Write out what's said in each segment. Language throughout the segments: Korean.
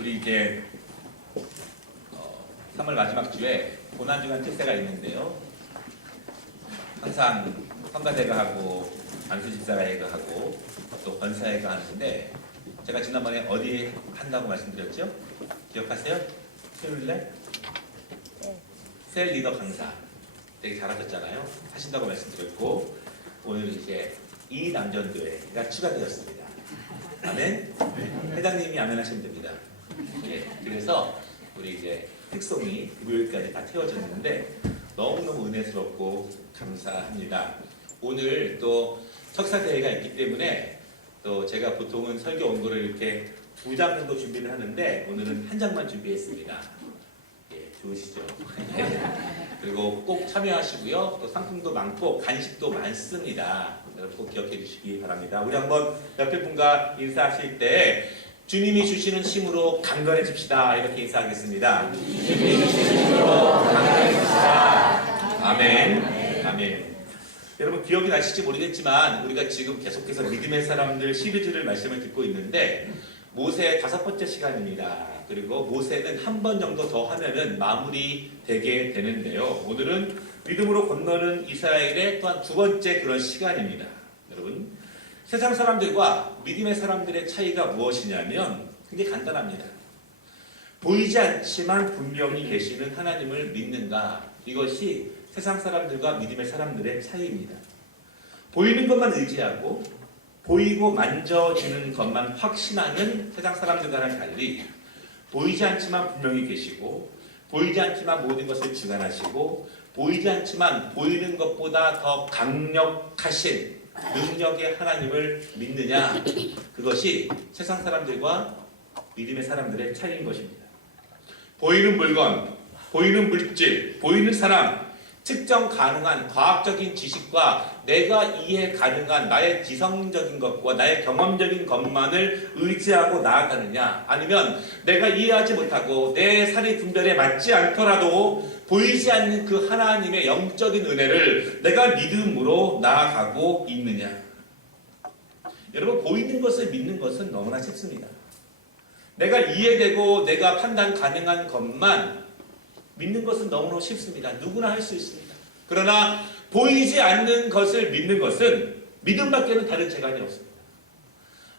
우리 이제 3월 마지막 주에 고난주간 특세가 있는데요. 항상 성가대가 하고 안수집사회가 하고 또 권사회가 하는데 제가 지난번에 어디 한다고 말씀드렸죠? 기억하세요? 수요일날? 네. 셀 리더 강사 되게 잘하셨잖아요. 하신다고 말씀드렸고 오늘 이제 이 남전교회가 추가되었습니다. 아멘? 회장님이 아멘 하시면 됩니다. 예, 그래서 우리 이제 특송이 목요일까지 다 채워졌는데 너무너무 은혜스럽고 감사합니다. 오늘 또 석사대회가 있기 때문에 또 제가 보통은 설교 원고를 이렇게 2장 정도 준비를 하는데 오늘은 1장만 준비했습니다. 예, 좋으시죠? 그리고 꼭 참여하시고요. 또 상품도 많고 간식도 많습니다. 여러분 꼭 기억해 주시기 바랍니다. 우리 한번 옆에 분과 인사하실 때 주님이 주시는 힘으로 강건해집시다. 이렇게 인사하겠습니다. 주님이 주시는 힘으로 강건해집시다. 아멘. 아멘. 여러분 기억이 나실지 모르겠지만 우리가 지금 계속해서 믿음의 사람들 시리즈를 말씀을 듣고 있는데 모세 5번째 시간입니다. 그리고 모세는 한 번 정도 더 하면은 마무리 되게 되는데요. 오늘은 믿음으로 건너는 이스라엘의 또한 2번째 그런 시간입니다. 여러분 세상 사람들과 믿음의 사람들의 차이가 무엇이냐면 굉장히 간단합니다. 보이지 않지만 분명히 계시는 하나님을 믿는가, 이것이 세상 사람들과 믿음의 사람들의 차이입니다. 보이는 것만 의지하고 보이고 만져지는 것만 확신하는 세상 사람들과는 달리 보이지 않지만 분명히 계시고 보이지 않지만 모든 것을 주관하시고 보이지 않지만 보이는 것보다 더 강력하신 능력의 하나님을 믿느냐, 그것이 세상 사람들과 믿음의 사람들의 차이인 것입니다. 보이는 물건, 보이는 물질, 보이는 사람, 측정 가능한 과학적인 지식과 내가 이해 가능한 나의 지성적인 것과 나의 경험적인 것만을 의지하고 나아가느냐, 아니면 내가 이해하지 못하고 내 사리 분별에 맞지 않더라도 보이지 않는 그 하나님의 영적인 은혜를 내가 믿음으로 나아가고 있느냐. 여러분 보이는 것을 믿는 것은 너무나 쉽습니다. 내가 이해되고 내가 판단 가능한 것만 믿는 것은 너무나 쉽습니다. 누구나 할 수 있습니다. 그러나 보이지 않는 것을 믿는 것은 믿음밖에는 다른 재간이 없습니다.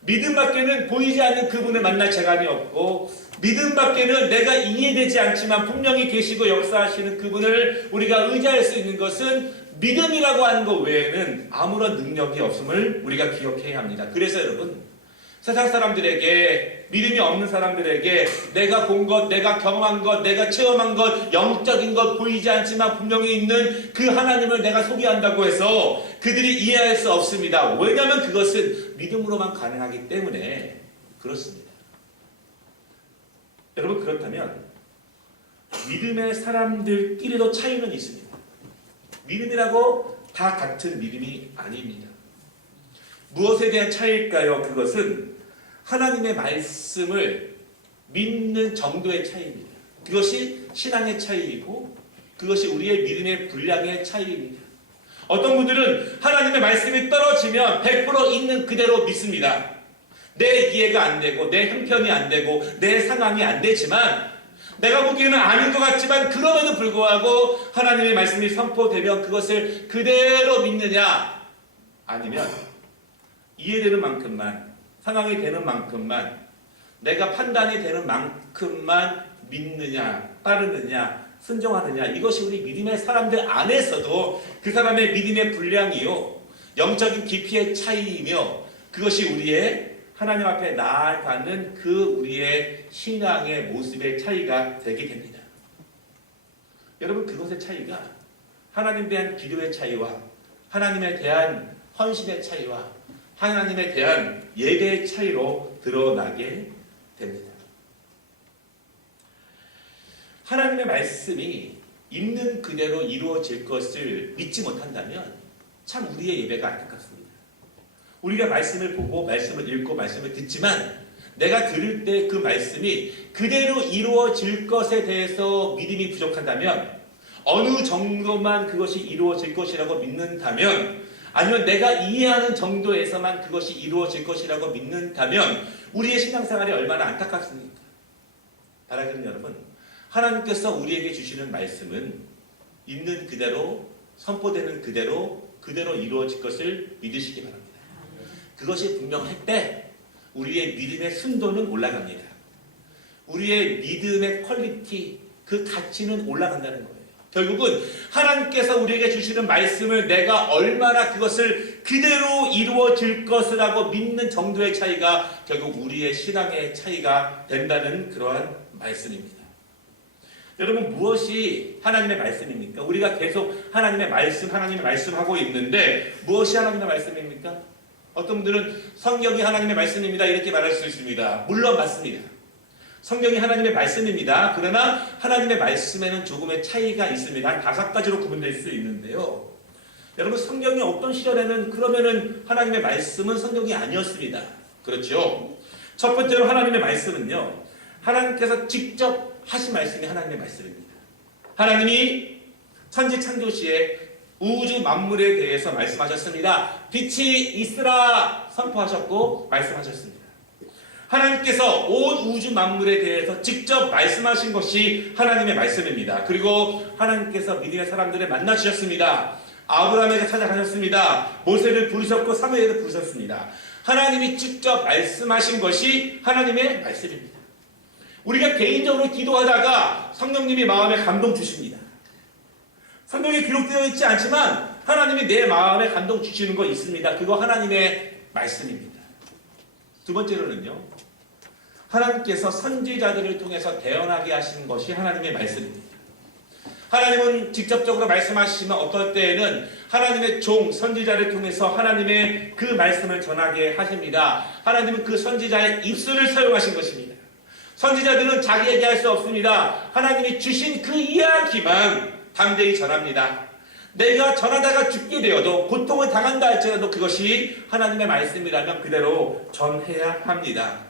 믿음밖에는 보이지 않는 그분을 만날 재간이 없고, 믿음밖에는 내가 이해되지 않지만 분명히 계시고 역사하시는 그분을 우리가 의지할 수 있는 것은 믿음이라고 하는 것 외에는 아무런 능력이 없음을 우리가 기억해야 합니다. 그래서 여러분 세상 사람들에게, 믿음이 없는 사람들에게 내가 본 것, 내가 경험한 것, 내가 체험한 것, 영적인 것, 보이지 않지만 분명히 있는 그 하나님을 내가 소개한다고 해서 그들이 이해할 수 없습니다. 왜냐하면 그것은 믿음으로만 가능하기 때문에 그렇습니다. 여러분 그렇다면 믿음의 사람들끼리도 차이는 있습니다. 믿음이라고 다 같은 믿음이 아닙니다. 무엇에 대한 차이일까요? 그것은 하나님의 말씀을 믿는 정도의 차이입니다. 그것이 신앙의 차이이고 그것이 우리의 믿음의 분량의 차이입니다. 어떤 분들은 하나님의 말씀이 떨어지면 100% 있는 그대로 믿습니다. 내 이해가 안 되고 내 형편이 안 되고 내 상황이 안 되지만 내가 보기에는 아닌 것 같지만 그럼에도 불구하고 하나님의 말씀이 선포되면 그것을 그대로 믿느냐, 아니면 이해되는 만큼만, 상황이 되는 만큼만, 내가 판단이 되는 만큼만 믿느냐, 따르느냐, 순종하느냐, 이것이 우리 믿음의 사람들 안에서도 그 사람의 믿음의 분량이요, 영적인 깊이의 차이이며 그것이 우리의 하나님 앞에 나아가는 그 우리의 신앙의 모습의 차이가 되게 됩니다. 여러분 그것의 차이가 하나님에 대한 기도의 차이와 하나님에 대한 헌신의 차이와 하나님에 대한 예배의 차이로 드러나게 됩니다. 하나님의 말씀이 있는 그대로 이루어질 것을 믿지 못한다면 참 우리의 예배가 안타깝습니다. 우리가 말씀을 보고 말씀을 읽고 말씀을 듣지만 내가 들을 때 그 말씀이 그대로 이루어질 것에 대해서 믿음이 부족하다면, 어느 정도만 그것이 이루어질 것이라고 믿는다면, 아니면 내가 이해하는 정도에서만 그것이 이루어질 것이라고 믿는다면 우리의 신앙생활이 얼마나 안타깝습니까? 바라기는 여러분, 하나님께서 우리에게 주시는 말씀은 있는 그대로 선포되는 그대로 이루어질 것을 믿으시기 바랍니다. 그것이 분명할 때 우리의 믿음의 순도는 올라갑니다. 우리의 믿음의 퀄리티, 그 가치는 올라간다는 거예요. 결국은 하나님께서 우리에게 주시는 말씀을 내가 얼마나 그것을 그대로 이루어질 것이라고 믿는 정도의 차이가 결국 우리의 신앙의 차이가 된다는 그러한 말씀입니다. 여러분, 무엇이 하나님의 말씀입니까? 우리가 계속 하나님의 말씀하고 있는데 무엇이 하나님의 말씀입니까? 어떤 분들은 성경이 하나님의 말씀입니다 이렇게 말할 수 있습니다. 물론 맞습니다. 성경이 하나님의 말씀입니다. 그러나 하나님의 말씀에는 조금의 차이가 있습니다. 한 5가지로 구분될 수 있는데요. 여러분, 성경이 없던 시절에는 그러면은 하나님의 말씀은 성경이 아니었습니다. 그렇죠? 첫 번째로 하나님의 말씀은요, 하나님께서 직접 하신 말씀이 하나님의 말씀입니다. 하나님이 천지 창조 시에 우주 만물에 대해서 말씀하셨습니다. 빛이 있으라 선포하셨고 말씀하셨습니다. 하나님께서 온 우주 만물에 대해서 직접 말씀하신 것이 하나님의 말씀입니다. 그리고 하나님께서 믿음의 사람들을 만나주셨습니다. 아브라함에게 찾아가셨습니다. 모세를 부르셨고 사무엘을 부르셨습니다. 하나님이 직접 말씀하신 것이 하나님의 말씀입니다. 우리가 개인적으로 기도하다가 성령님이 마음에 감동 주십니다. 성경에 기록되어 있지 않지만 하나님이 내 마음에 감동 주시는 거 있습니다. 그거 하나님의 말씀입니다. 두 번째로는요, 하나님께서 선지자들을 통해서 대언하게 하신 것이 하나님의 말씀입니다. 하나님은 직접적으로 말씀하시지만 어떨 때에는 하나님의 종 선지자를 통해서 하나님의 그 말씀을 전하게 하십니다. 하나님은 그 선지자의 입술을 사용하신 것입니다. 선지자들은 자기 얘기할 수 없습니다. 하나님이 주신 그 이야기만 담대히 전합니다. 내가 전하다가 죽게 되어도 고통을 당한다 할지라도 그것이 하나님의 말씀이라면 그대로 전해야 합니다.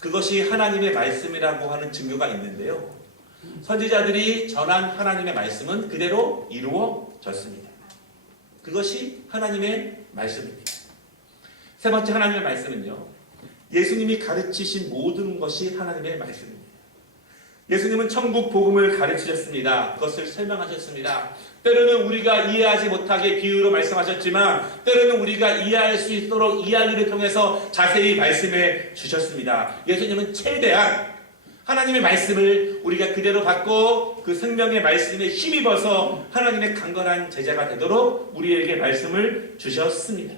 그것이 하나님의 말씀이라고 하는 증거가 있는데요. 선지자들이 전한 하나님의 말씀은 그대로 이루어졌습니다. 그것이 하나님의 말씀입니다. 세 번째 하나님의 말씀은요, 예수님이 가르치신 모든 것이 하나님의 말씀입니다. 예수님은 천국 복음을 가르치셨습니다. 그것을 설명하셨습니다. 때로는 우리가 이해하지 못하게 비유로 말씀하셨지만 때로는 우리가 이해할 수 있도록 이야기를 통해서 자세히 말씀해 주셨습니다. 예수님은 최대한 하나님의 말씀을 우리가 그대로 받고 그 생명의 말씀에 힘입어서 하나님의 강건한 제자가 되도록 우리에게 말씀을 주셨습니다.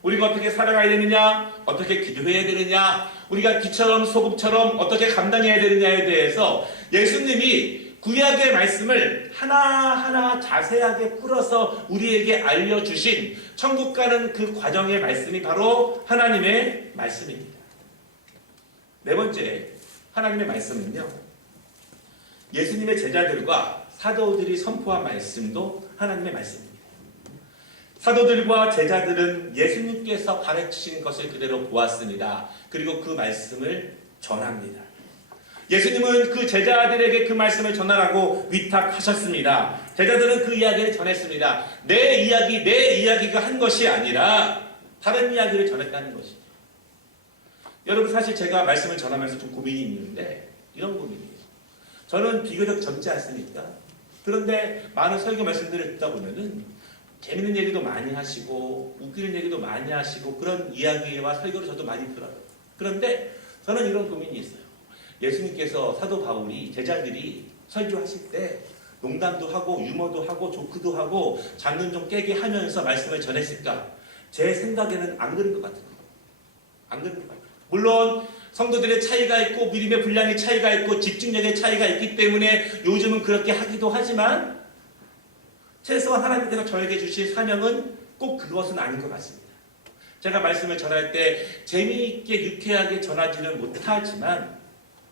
우리가 어떻게 살아가야 되느냐, 어떻게 기도해야 되느냐, 우리가 귀처럼 소금처럼 어떻게 감당해야 되느냐에 대해서 예수님이 구약의 말씀을 하나하나 자세하게 풀어서 우리에게 알려주신 천국 가는 그 과정의 말씀이 바로 하나님의 말씀입니다. 네 번째 하나님의 말씀은요, 예수님의 제자들과 사도들이 선포한 말씀도 하나님의 말씀입니다. 사도들과 제자들은 예수님께서 가르치신 것을 그대로 보았습니다. 그리고 그 말씀을 전합니다. 예수님은 그 제자들에게 그 말씀을 전하라고 위탁하셨습니다. 제자들은 그 이야기를 전했습니다. 내 이야기가 한 것이 아니라 다른 이야기를 전했다는 것이죠. 여러분, 사실 제가 말씀을 전하면서 좀 고민이 있는데 이런 고민이에요. 저는 비교적 젊지 않습니까? 그런데 많은 설교 말씀들을 듣다 보면은 재밌는 얘기도 많이 하시고 웃기는 얘기도 많이 하시고 그런 이야기와 설교를 저도 많이 들어요. 그런데 저는 이런 고민이 있어요. 예수님께서 사도 바울이 제자들이 설교하실 때 농담도 하고 유머도 하고 조크도 하고 장면 좀 깨게 하면서 말씀을 전했을까? 제 생각에는 안 그런 것 같아요. 안 그런 것 같아요. 물론 성도들의 차이가 있고 믿음의 분량의 차이가 있고 집중력의 차이가 있기 때문에 요즘은 그렇게 하기도 하지만 최소한 하나님께서 저에게 주신 사명은 꼭 그것은 아닌 것 같습니다. 제가 말씀을 전할 때 재미있게 유쾌하게 전하지는 못하지만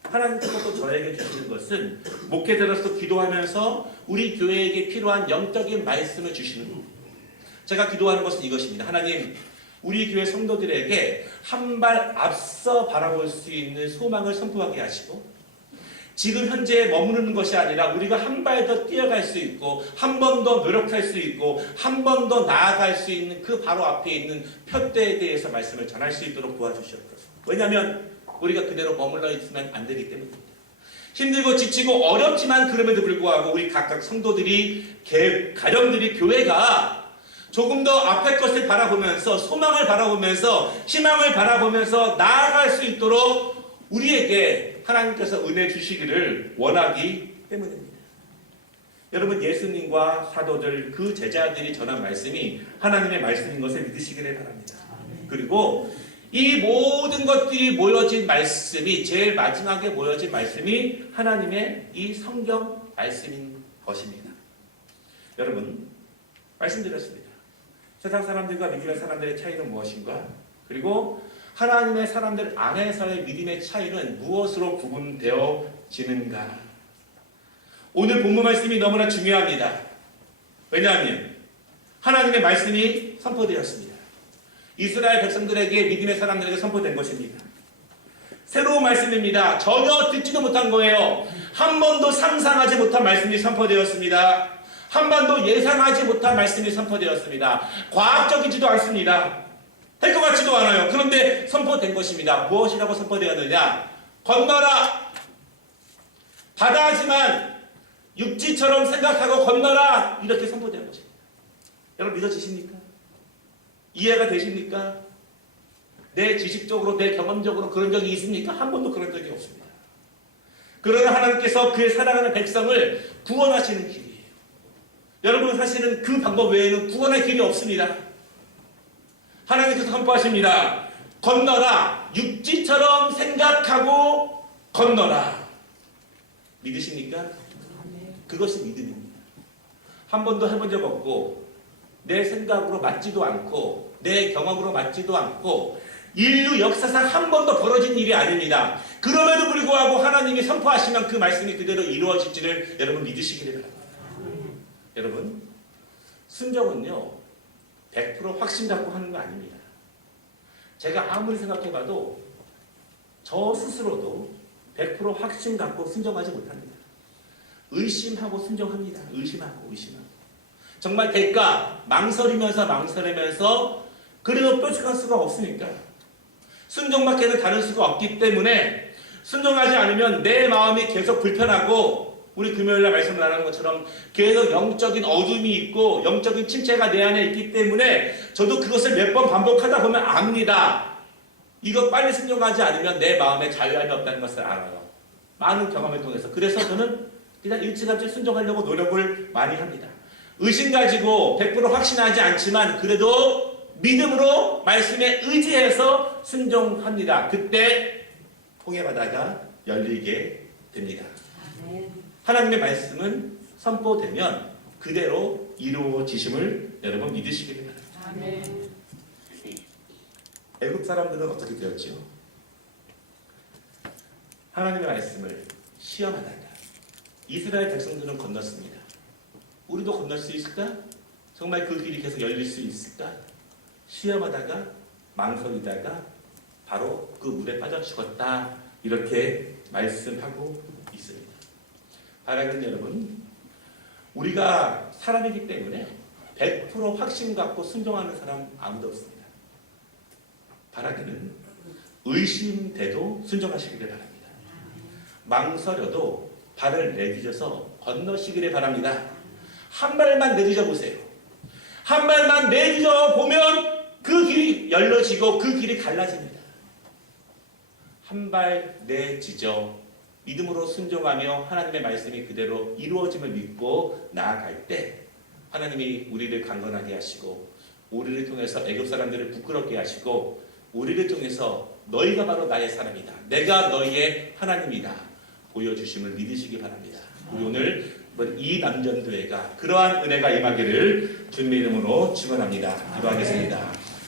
하나님께서 또 저에게 주시는 것은 목회자로서 기도하면서 우리 교회에게 필요한 영적인 말씀을 주시는 겁니다. 제가 기도하는 것은 이것입니다. 하나님, 우리 교회 성도들에게 한 발 앞서 바라볼 수 있는 소망을 선포하게 하시고 지금 현재 머무르는 것이 아니라 우리가 한 발 더 뛰어갈 수 있고 한 번 더 노력할 수 있고 한 번 더 나아갈 수 있는 그 바로 앞에 있는 표대에 대해서 말씀을 전할 수 있도록 도와주시옵소서. 왜냐하면 우리가 그대로 머물러 있으면 안 되기 때문입니다. 힘들고 지치고 어렵지만 그럼에도 불구하고 우리 각각 성도들이, 가정들이, 교회가 조금 더 앞의 것을 바라보면서 소망을 바라보면서 희망을 바라보면서 나아갈 수 있도록 우리에게 하나님께서 은혜 주시기를 원하기 때문입니다. 여러분, 예수님과 사도들, 그 제자들이 전한 말씀이 하나님의 말씀인 것을 믿으시기를 바랍니다. 그리고 이 모든 것들이 모여진 말씀이, 제일 마지막에 모여진 말씀이 하나님의 이 성경 말씀인 것입니다. 여러분, 말씀드렸습니다. 세상 사람들과 믿음의 사람들의 차이는 무엇인가? 그리고 하나님의 사람들 안에서의 믿음의 차이는 무엇으로 구분되어지는가? 오늘 본문 말씀이 너무나 중요합니다. 왜냐하면 하나님의 말씀이 선포되었습니다. 이스라엘 백성들에게, 믿음의 사람들에게 선포된 것입니다. 새로운 말씀입니다. 전혀 듣지도 못한 거예요. 한 번도 상상하지 못한 말씀이 선포되었습니다. 한 번도 예상하지 못한 말씀이 선포되었습니다. 과학적이지도 않습니다. 될 것 같지도 않아요. 그런데 선포된 것입니다. 무엇이라고 선포되었느냐? 건너라! 바다지만 육지처럼 생각하고 건너라! 이렇게 선포된 것입니다. 여러분, 믿어지십니까? 이해가 되십니까? 내 지식적으로, 내 경험적으로 그런 적이 있습니까? 한 번도 그런 적이 없습니다. 그러나 하나님께서 그의 사랑하는 백성을 구원하시는 길이에요. 여러분, 사실은 그 방법 외에는 구원의 길이 없습니다. 하나님께서 선포하십니다. 건너라. 육지처럼 생각하고 건너라. 믿으십니까? 그것이 믿음입니다. 한 번도 해본 적 없고 내 생각으로 맞지도 않고 내 경험으로 맞지도 않고 인류 역사상 한 번도 벌어진 일이 아닙니다. 그럼에도 불구하고 하나님이 선포하시면 그 말씀이 그대로 이루어질지를 여러분 믿으시기를 바랍니다. 여러분, 순종은요 100% 확신 갖고 하는 거 아닙니다. 제가 아무리 생각해봐도 저 스스로도 100% 확신 갖고 순종하지 못합니다. 의심하고 순종합니다. 의심하고 정말 될까? 망설이면서 그래도 뾰족할 수가 없으니까 순종밖에는 다른 수가 없기 때문에 순종하지 않으면 내 마음이 계속 불편하고 우리 금요일날 말씀 나누는 것처럼 계속 영적인 어둠이 있고 영적인 침체가 내 안에 있기 때문에 저도 그것을 몇 번 반복하다 보면 압니다. 이거 빨리 순종하지 않으면 내 마음에 자유함이 없다는 것을 알아요. 많은 경험을 통해서. 그래서 저는 그냥 일찌감치 순종하려고 노력을 많이 합니다. 의심 가지고 100% 확신하지 않지만 그래도 믿음으로 말씀에 의지해서 순종합니다. 그때 홍해 바다가 열리게 됩니다. 하나님의 말씀은 선포되면 그대로 이루어지심을 여러분 믿으시기 바랍니다. 애굽 사람들은 어떻게 되었지요? 하나님의 말씀을 시험하다가 이스라엘 백성들은 건넜습니다. 우리도 건널 수 있을까? 정말 그 길이 계속 열릴 수 있을까? 시험하다가 망설이다가 바로 그 물에 빠져 죽었다. 이렇게 말씀하고 있습니다. 바라는 여러분, 우리가 사람이기 때문에 100% 확신 갖고 순종하는 사람 아무도 없습니다. 바라기는 의심돼도 순종하시기를 바랍니다. 망설여도 발을 내디뎌서 건너시기를 바랍니다. 한 발만 내디뎌 보세요. 한 발만 내디뎌 보면 그 길이 열려지고 그 길이 갈라집니다. 한 발 내디뎌 믿음으로 순종하며 하나님의 말씀이 그대로 이루어짐을 믿고 나아갈 때 하나님이 우리를 강건하게 하시고 우리를 통해서 애굽 사람들을 부끄럽게 하시고 우리를 통해서 너희가 바로 나의 사람이다. 내가 너희의 하나님이다. 보여주심을 믿으시기 바랍니다. 우리 오늘 이 남전교회가 그러한 은혜가 임하기를 주님의 이름으로 축원합니다. 기도하겠습니다.